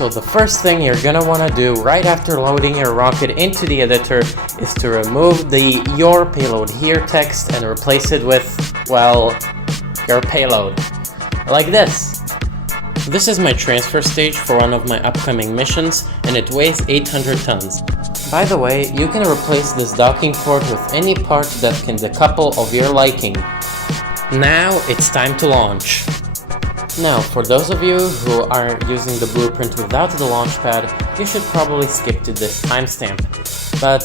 So the first thing you're gonna want to do right after loading your rocket into the editor is to remove the "Your Payload Here" text and replace it with, well, your payload. Like this. This is my transfer stage for one of my upcoming missions, and it weighs 800 tons. By the way, you can replace this docking port with any part that can decouple of your liking. Now it's time to launch. Now, for those of you who are using the blueprint without the Launchpad, you should probably skip to this timestamp. But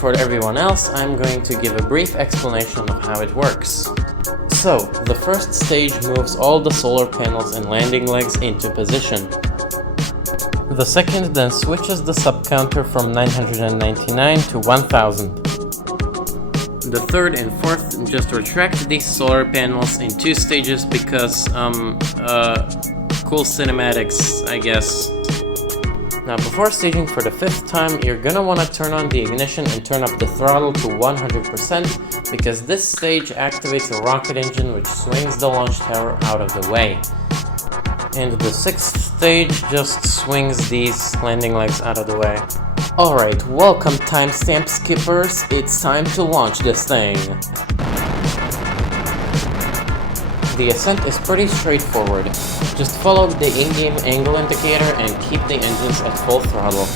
for everyone else, I'm going to give a brief explanation of how it works. So, the first stage moves all the solar panels and landing legs into position. The second then switches the subcounter from 999 to 1000. The third and fourth just retract these solar panels in 2 stages because, cool cinematics, I guess. Now, before staging for the 5th time, you're gonna wanna turn on the ignition and turn up the throttle to 100% because this stage activates a rocket engine which swings the launch tower out of the way. And the 6th stage just swings these landing legs out of the way. Alright, welcome timestamp skippers, it's time to launch this thing. The ascent is pretty straightforward. Just follow the in-game angle indicator and keep the engines at full throttle.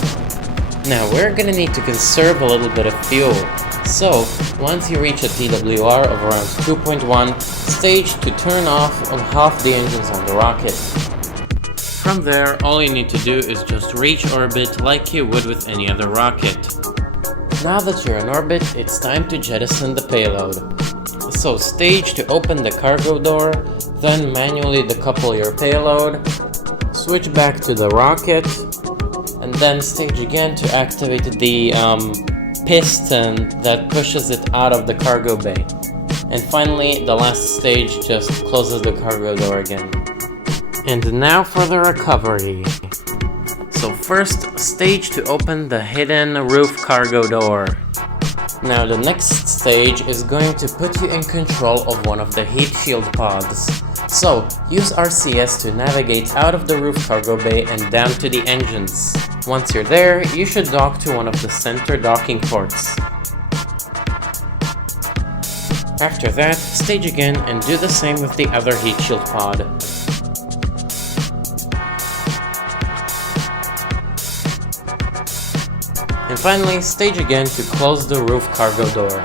Now we're gonna need to conserve a little bit of fuel. So, once you reach a TWR of around 2.1, stage to turn off half the engines on the rocket. From there, all you need to do is just reach orbit like you would with any other rocket. Now that you're in orbit, it's time to jettison the payload. So stage to open the cargo door, then manually decouple your payload, switch back to the rocket, and then stage again to activate the piston that pushes it out of the cargo bay. And finally, the last stage just closes the cargo door again. And now for the recovery. So first, stage to open the hidden roof cargo door. Now the next stage is going to put you in control of one of the heat shield pods. So, use RCS to navigate out of the roof cargo bay and down to the engines. Once you're there, you should dock to one of the center docking ports. After that, stage again and do the same with the other heat shield pod. And finally, stage again to close the roof cargo door.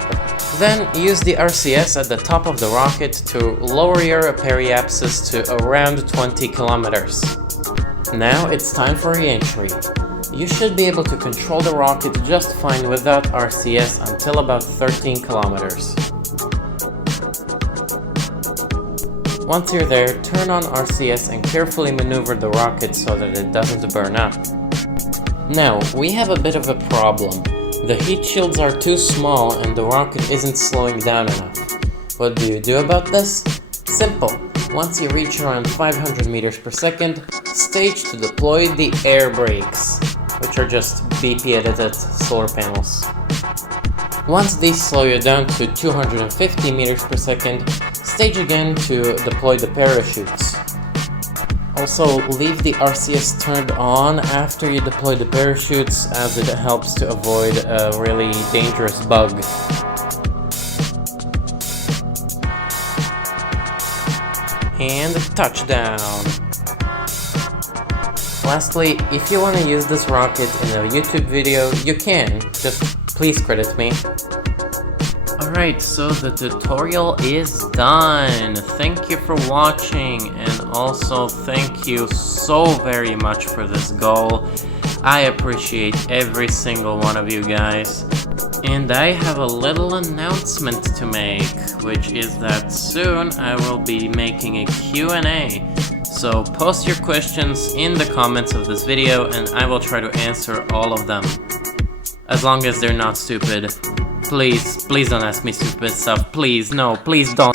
Then use the RCS at the top of the rocket to lower your periapsis to around 20 kilometers. Now it's time for reentry. You should be able to control the rocket just fine without RCS until about 13 kilometers. Once you're there, turn on RCS and carefully maneuver the rocket so that it doesn't burn up. Now, we have a bit of a problem. The heat shields are too small and the rocket isn't slowing down enough. What do you do about this? Simple. Once you reach around 500 meters per second, stage to deploy the air brakes, which are just BP edited solar panels. Once these slow you down to 250 meters per second, stage again to deploy the parachutes. Also, leave the RCS turned on after you deploy the parachutes as it helps to avoid a really dangerous bug. And touchdown! Lastly, if you want to use this rocket in a YouTube video, you can, just please credit me. Alright, so the tutorial is done. Thank you for watching, and also thank you so very much for this goal. I appreciate every single one of you guys. And I have a little announcement to make, which is that soon I will be making a Q&A. So post your questions in the comments of this video and I will try to answer all of them. As long as they're not stupid. Please don't ask me stupid stuff. Please, no, please don't.